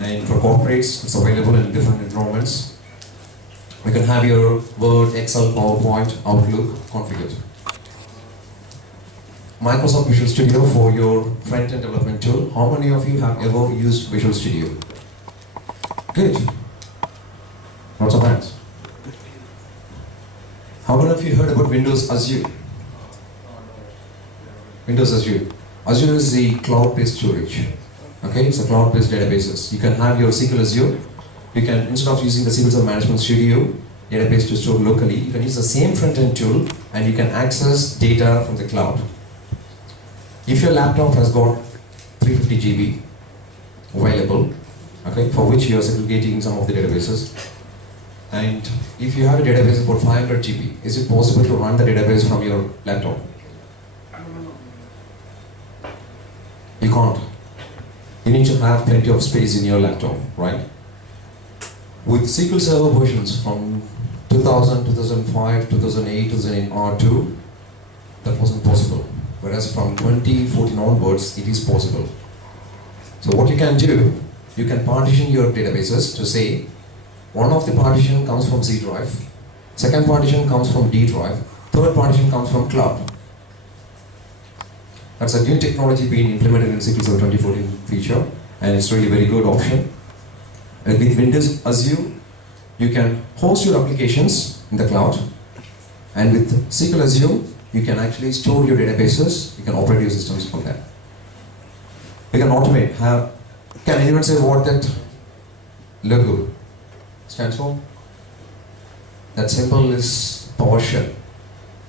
And for corporates, it's available in different environments. You can have your Word, Excel, PowerPoint, Outlook configured. Microsoft Visual Studio for your front-end development tool. How many of you have ever used Visual Studio? Good. Lots of hands. How many of you heard about Windows Azure? Windows Azure. Azure is the cloud-based storage. Okay, it's a cloud-based databases. You can have your SQL Azure. You can, instead of using the SQL Server Management Studio database to store locally, you can use the same front-end tool and you can access data from the cloud. If your laptop has got 350 GB available, okay, for which you are segregating some of the databases, and if you have a database about 500 GB, is it possible to run the database from your laptop? You can't. You need to have plenty of space in your laptop, right? With SQL Server versions from 2000, 2005, 2008, 2008 R2, that wasn't possible. Whereas from 2014 onwards, it is possible. So what you can do, you can partition your databases to say, one of the partition comes from C drive, second partition comes from D drive, third partition comes from cloud. That's a new technology being implemented in SQL Server 2014 feature, and it's really very good option. And with Windows Azure, you can host your applications in the cloud, and with SQL Azure, you can actually store your databases, you can operate your systems from there. You can automate. Can anyone say what that logo stands for? That symbol is PowerShell.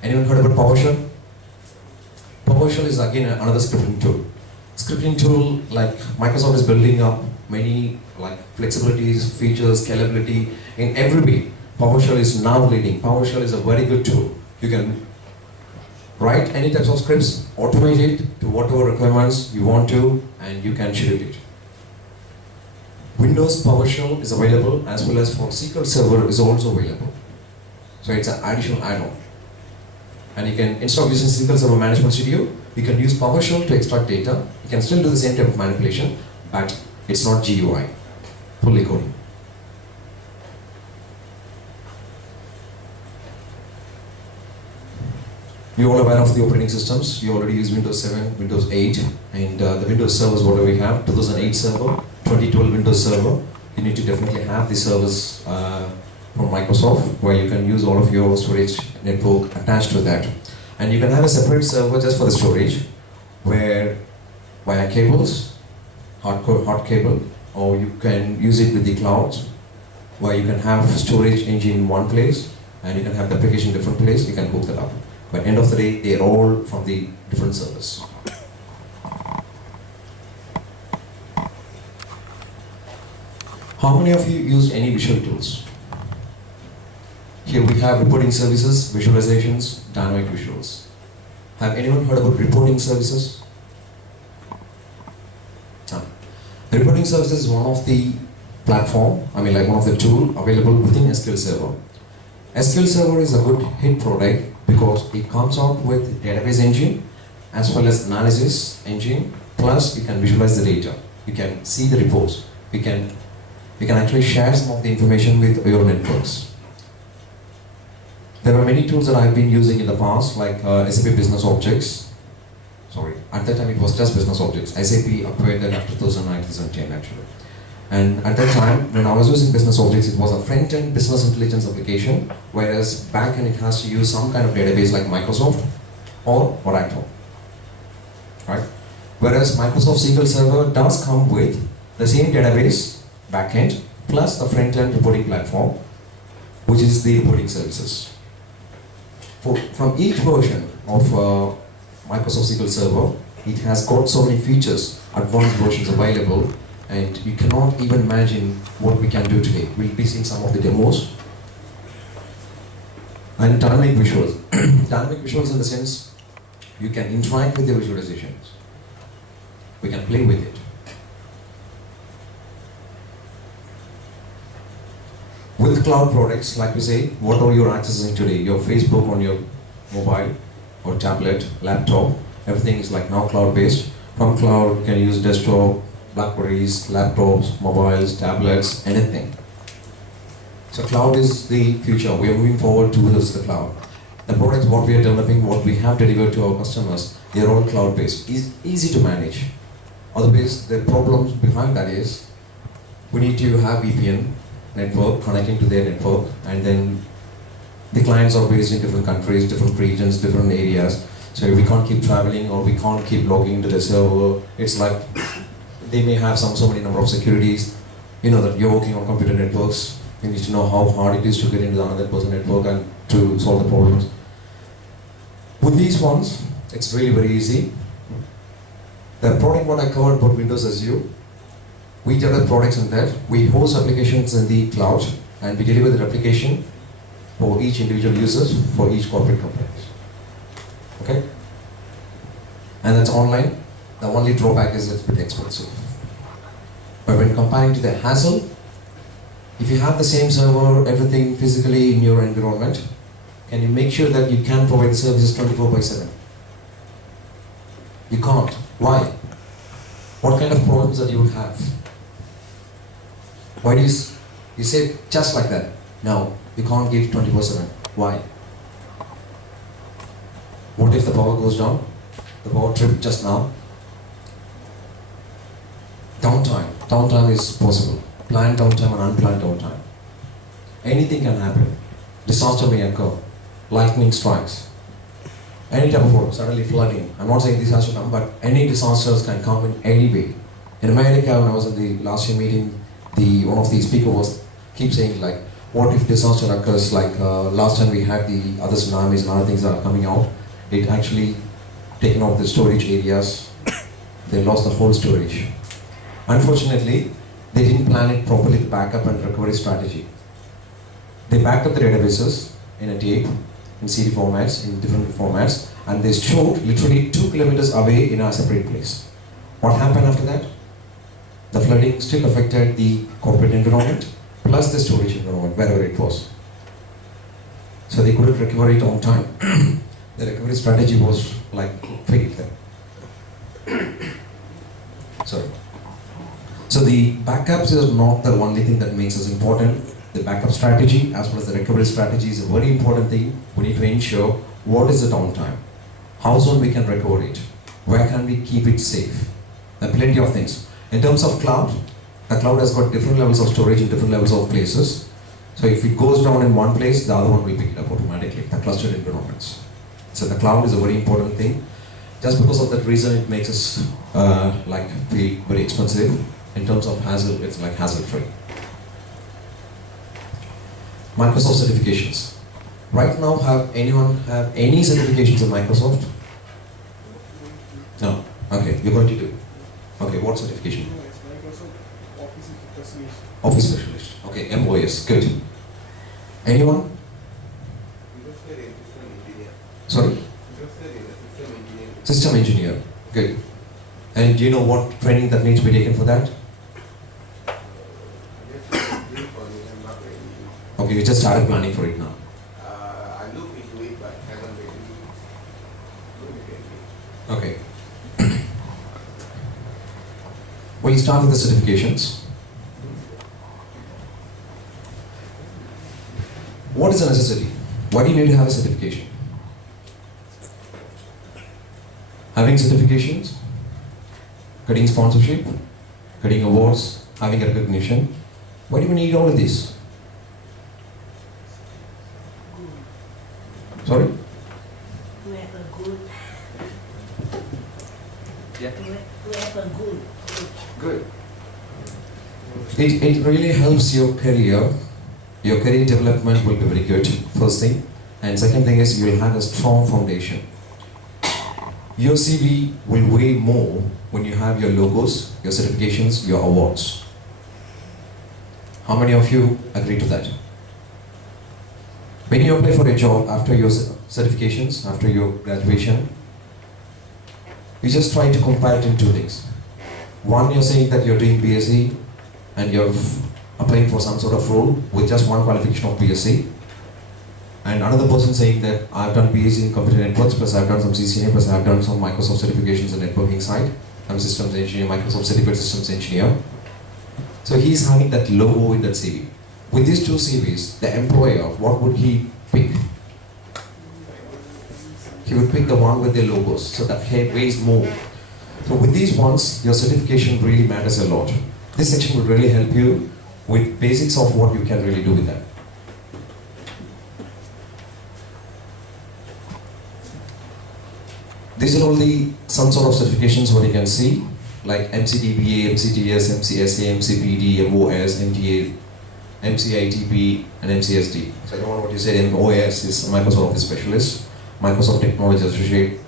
Anyone heard about PowerShell? PowerShell is again another scripting tool. Scripting tool, like Microsoft is building up many like flexibilities, features, scalability in every way. PowerShell is now leading. PowerShell is a very good tool. You can write any types of scripts, automate it to whatever requirements you want to, and you can schedule it. Windows PowerShell is available, as well as for SQL Server is also available. So it's an additional add-on. And you can, instead of using SQL Server Management Studio, you can use PowerShell to extract data. You can still do the same type of manipulation, but it's not GUI, fully coding. You're all aware of the operating systems. You already use Windows 7, Windows 8, and the Windows servers, whatever we have, 2008 server, 2012 Windows server. You need to definitely have the servers from Microsoft, where you can use all of your storage network attached to that. And you can have a separate server just for the storage, where via cables, hard cable, or you can use it with the clouds, where you can have storage engine in one place, and you can have the application in different place, you can hook that up. But end of the day, they are all from the different servers. How many of you use any visual tools? Here we have reporting services, visualizations, dynamic visuals. Have anyone heard about reporting services? No. The reporting services is one of the platform, one of the tool available within SQL Server. SQL Server is a good hit product because it comes out with database engine as well as analysis engine, plus you can visualize the data. You can see the reports. You can actually share some of the information with your networks. There are many tools that I've been using in the past, like SAP Business Objects. Sorry, at that time it was just Business Objects. SAP acquired that after 2009, 2010 actually. And at that time, when I was using Business Objects, it was a front-end business intelligence application, whereas back-end it has to use some kind of database like Microsoft or Oracle, right? Whereas Microsoft SQL Server does come with the same database, back-end, plus the front-end reporting platform, which is the reporting services. From each version of Microsoft SQL Server, it has got so many features, advanced versions available, and you cannot even imagine what we can do today. We'll be seeing some of the demos. And dynamic visuals. Dynamic visuals in the sense, you can interact with the visualizations. We can play with it. With cloud products, like we say, whatever you're accessing today, your Facebook on your mobile or tablet, laptop, everything is like now cloud-based. From cloud, you can use desktop, Blackberries, laptops, mobiles, tablets, anything. So cloud is the future. We are moving forward towards the cloud. The products what we are developing, what we have delivered to our customers, they are all cloud-based. It's easy to manage. Otherwise, the problems behind that is we need to have VPN network connecting to their network, and then the clients are based in different countries, different regions, different areas. So we can't keep traveling or we can't keep logging into the server. It's like they may have so many number of securities. You know that you're working on computer networks. You need to know how hard it is to get into another person's network and to solve the problems. With these ones, it's really very easy. The product what I covered about Windows Azure, we develop products in that. We host applications in the cloud and we deliver the application for each individual users, for each corporate company. Okay? And that's online. The only drawback is it's a bit expensive. But when comparing to the hassle, if you have the same server, everything physically in your environment, can you make sure that you can provide the services 24/7? You can't. Why? What kind of problems that you would have? Why do you say just like that? No, you can't give 24/7. Why? What if the power goes down? The power trip just now? Downtime. Downtime is possible. Planned downtime and unplanned downtime. Anything can happen. Disaster may occur. Lightning strikes. Any type of problem, suddenly flooding. I'm not saying this has to come, but any disasters can come in any way. In America, when I was in the last year meeting, one of the speakers keep saying like, what if disaster occurs like last time we had the other tsunamis and other things that are coming out. It actually taken off the storage areas. They lost the whole storage. Unfortunately, they didn't plan it properly, the backup and recovery strategy. They backed up the databases in a tape, in CD formats, in different formats, and they stored literally 2 kilometers away in a separate place. What happened after that? The flooding still affected the corporate environment, plus the storage environment, wherever it was. So they couldn't recover it on time. The recovery strategy was like failed there. Sorry. So the backups is not the only thing that makes us important. The backup strategy as well as the recovery strategy is a very important thing. We need to ensure what is the downtime, how soon we can recover it, where can we keep it safe, and plenty of things. In terms of cloud, the cloud has got different levels of storage in different levels of places. So if it goes down in one place, the other one will pick it up automatically, the clustered environments. So the cloud is a very important thing. Just because of that reason, it makes us feel very expensive. In terms of hassle, it's like hassle-free. Microsoft certifications. Right now, anyone have any certifications in Microsoft? No. Okay, you're going to do. Okay, what certification? No, it's Microsoft Office Specialist. Office Specialist. Okay, MOS. Good. Anyone? Sorry? System engineer. Good. And do you know what training that needs to be taken for that? Okay, you just started planning for it now. I look into it, but haven't really looked Okay. We'll start with the certifications. What is a necessity? Why do you need to have a certification? Having certifications, getting sponsorship, getting awards, having recognition. Why do we need all of this? Sorry? To have a good. Yeah. To have a good. Good. It really helps your career. Your career development will be very good, first thing. And second thing is you will have a strong foundation. Your CV will weigh more when you have your logos, your certifications, your awards. How many of you agree to that? When you apply for a job after your certifications, after your graduation, you just try to compare it in 2 things. One, you're saying that you're doing BSc and you're applying for some sort of role with just one qualification of BSc. And another person saying that I've done BSc in computer networks, plus I've done some CCNA, plus I've done some Microsoft certifications in networking side. I'm a systems engineer, Microsoft Certified Systems Engineer. So he's having that logo in that CV. With these two CVs, the employer, what would he pick? He would pick the one with the logos, so that weighs more. So with these ones, your certification really matters a lot. This section will really help you with basics of what you can really do with that. These are all some sort of certifications what you can see, like MCDBA, MCTS, MCSA, MCPD, MOS, MTA, MCITP, and MCSD. So I don't know what you said. MOS is Microsoft Office Specialist, Microsoft Technology Associate,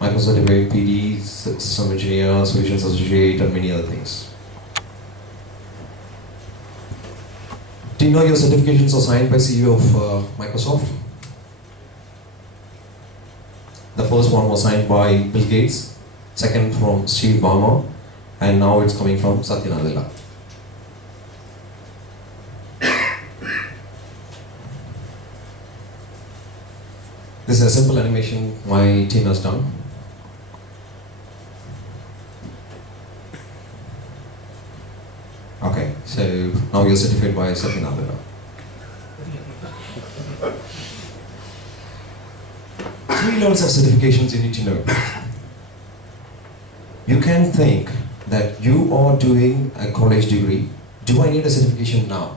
Microsoft Certified PD, System Engineer, Solutions Associate, and many other things. Do you know your certifications are signed by CEO of Microsoft? The first one was signed by Bill Gates, second from Steve Ballmer, and now it's coming from Satya Nadella. This is a simple animation my team has done. Okay, so now you're certified by Satya Nadella. Three levels of certifications you need to know. You can think that you are doing a college degree. Do I need a certification now?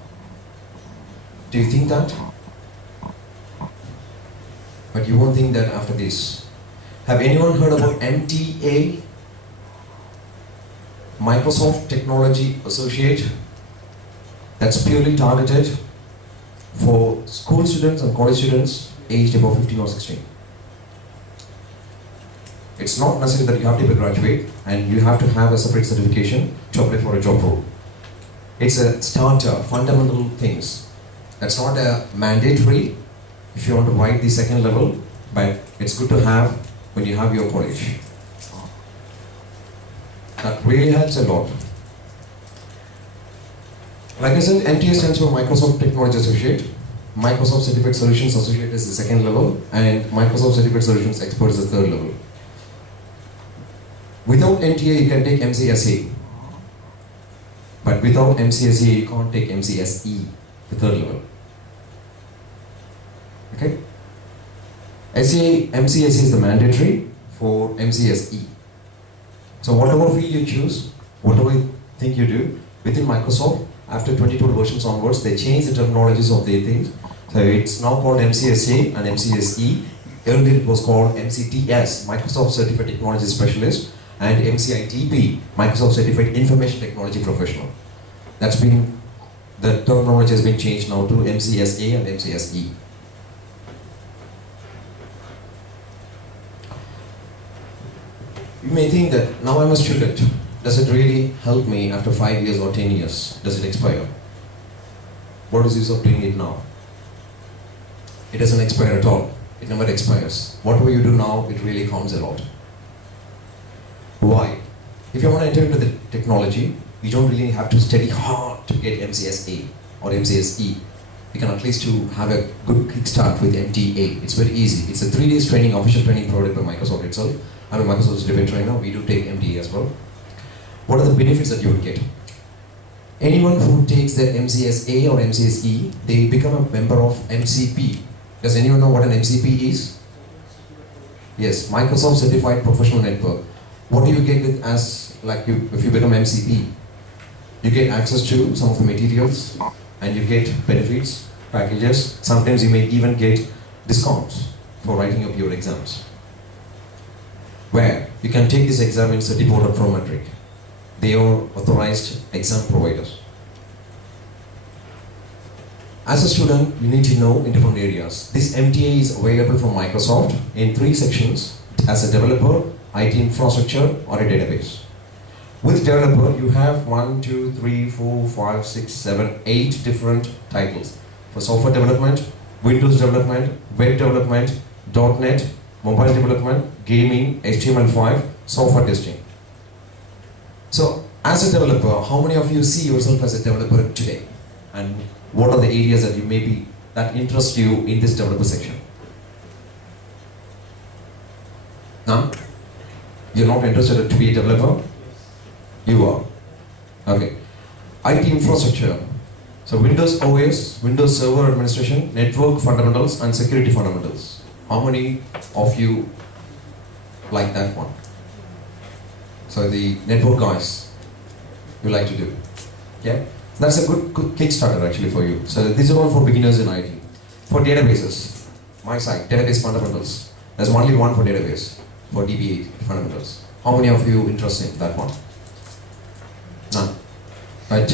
Do you think that? But you won't think that after this. Have anyone heard about MTA? Microsoft Technology Associate? That's purely targeted for school students and college students aged above 15 or 16. It's not necessary that you have to be a graduate and you have to have a separate certification to apply for a job role. It's a starter, fundamental things. That's not a mandatory if you want to write the second level, but it's good to have when you have your college. That really helps a lot. Like I said, MTA stands for Microsoft Technology Associate. Microsoft Certified Solutions Associate is the second level, and Microsoft Certified Solutions Expert is the third level. Without MTA, you can take MCSA. But without MCSA, you can't take MCSE, the third level. Okay? MCSE is the mandatory for MCSE. So whatever field you choose, whatever you think you do, within Microsoft, after 22 versions onwards, they change the terminologies of their things. So it's now called MCSA and MCSE. Earlier it was called MCTS, Microsoft Certified Technology Specialist, and MCITP, Microsoft Certified Information Technology Professional. The terminology has been changed now to MCSA and MCSE. You may think that now I'm a student. Does it really help me after 5 years or 10 years? Does it expire? What is the use of doing it now? It doesn't expire at all. It never expires. Whatever you do now, it really counts a lot. Why? If you want to enter into the technology, you don't really have to study hard to get MCSA or MCSE. You can at least have a good kickstart with MTA. It's very easy. It's a 3 days training, official training provided by Microsoft itself. I'm a Microsoft certified trainer. We do take MTA as well. What are the benefits that you would get? Anyone who takes the MCSA or MCSE, they become a member of MCP. Does anyone know what an MCP is? Yes, Microsoft Certified Professional Network. What do you get with if you become MCP? You get access to some of the materials and you get benefits, packages. Sometimes you may even get discounts for writing up your exams. Where you can take this exam in Certiport or Prometric. They are authorized exam providers. As a student, you need to know in different areas. This MTA is available from Microsoft in 3 sections: as a developer, IT infrastructure, or a database. With developer, you have 1, 2, 3, 4, 5, 6, 7, 8 different titles. For software development, Windows development, web development, .NET, mobile development, gaming, HTML5, software testing. So, as a developer, how many of you see yourself as a developer today? And what are the areas that interest you in this developer section? None? You're not interested to be a developer? You are. Okay. IT infrastructure. So Windows OS, Windows Server Administration, Network Fundamentals and Security Fundamentals. How many of you like that one? So the network guys, you like to do. Yeah? That's a good kickstarter actually for you. So these are all for beginners in IT. For databases, my side, database fundamentals. There's only one for database, for DB8 fundamentals. How many of you interested in that one? None. Right?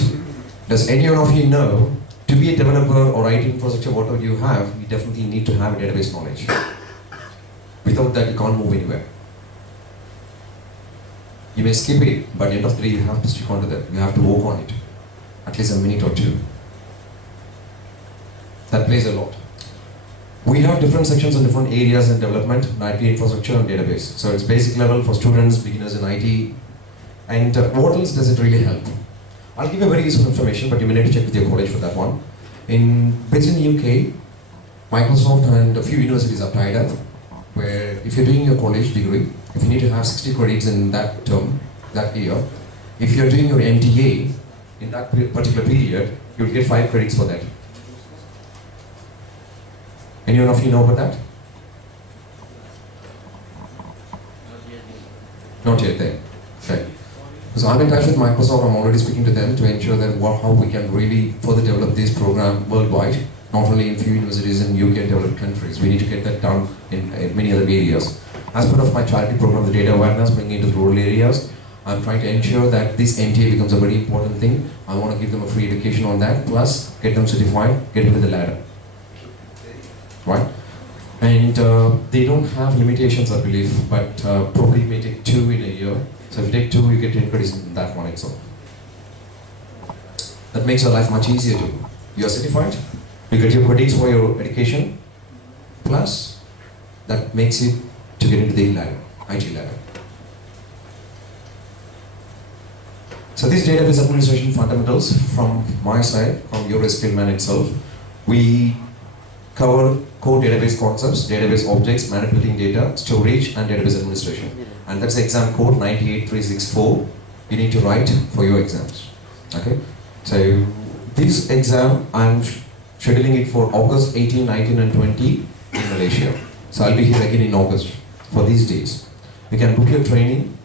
Does anyone of you know, to be a developer or IT infrastructure, whatever you have, you definitely need to have a database knowledge. Without that, you can't move anywhere. You may skip it, but at the end of the day, you have to stick onto that. You have to work on it. At least a minute or two. That plays a lot. We have different sections in different areas in development, IT infrastructure and database. So it's basic level for students, beginners in IT. And what else does it really help? I'll give you very useful information, but you may need to check with your college for that one. Based in the UK, Microsoft and a few universities are tied up, where if you're doing your college degree, if you need to have 60 credits in that term, that year, if you're doing your MTA in that particular period, you'll get 5 credits for that. Anyone of you know about that? Not yet then. Okay. So I'm in touch with Microsoft. I'm already speaking to them to ensure that how we can really further develop this program worldwide, not only in few universities in UK and developed countries. We need to get that done in many other areas. As part of my charity program, the data awareness, bringing it to rural areas, I'm trying to ensure that this MTA becomes a very important thing. I want to give them a free education on that, plus get them certified, get them to the ladder. Right? And they don't have limitations, I believe, but probably may take 2 in a year. So if you take 2, you get 10 credits in that one itself. That makes your life much easier too. You are certified, you get your credits for your education, plus that makes it to get into the ladder, IT ladder. So these database administration fundamentals from my side, from your skill man itself, we cover core database concepts, database objects, manipulating data, storage, and database administration. And that's the exam code 98364. You need to write for your exams. Okay? So this exam, I'm scheduling it for August 18, 19, and 20 in Malaysia. So I'll be here again in August for these days. You can book your training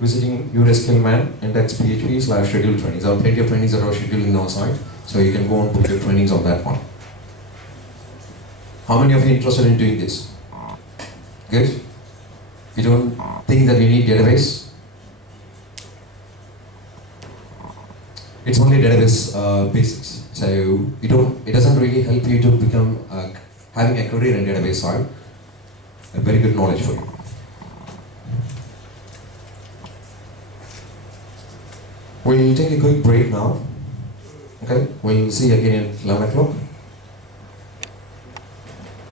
visiting your skill man and that's PHP/scheduled trainings. There are plenty of trainings that are scheduled in our site, so you can go and book your trainings on that one. How many of you are interested in doing this? Good? You don't think that you need database? It's only database basics. So it doesn't really help you to become having a career in database side. A very good knowledge for you. We'll take a quick break now. Okay? We'll see you again at 11 o'clock.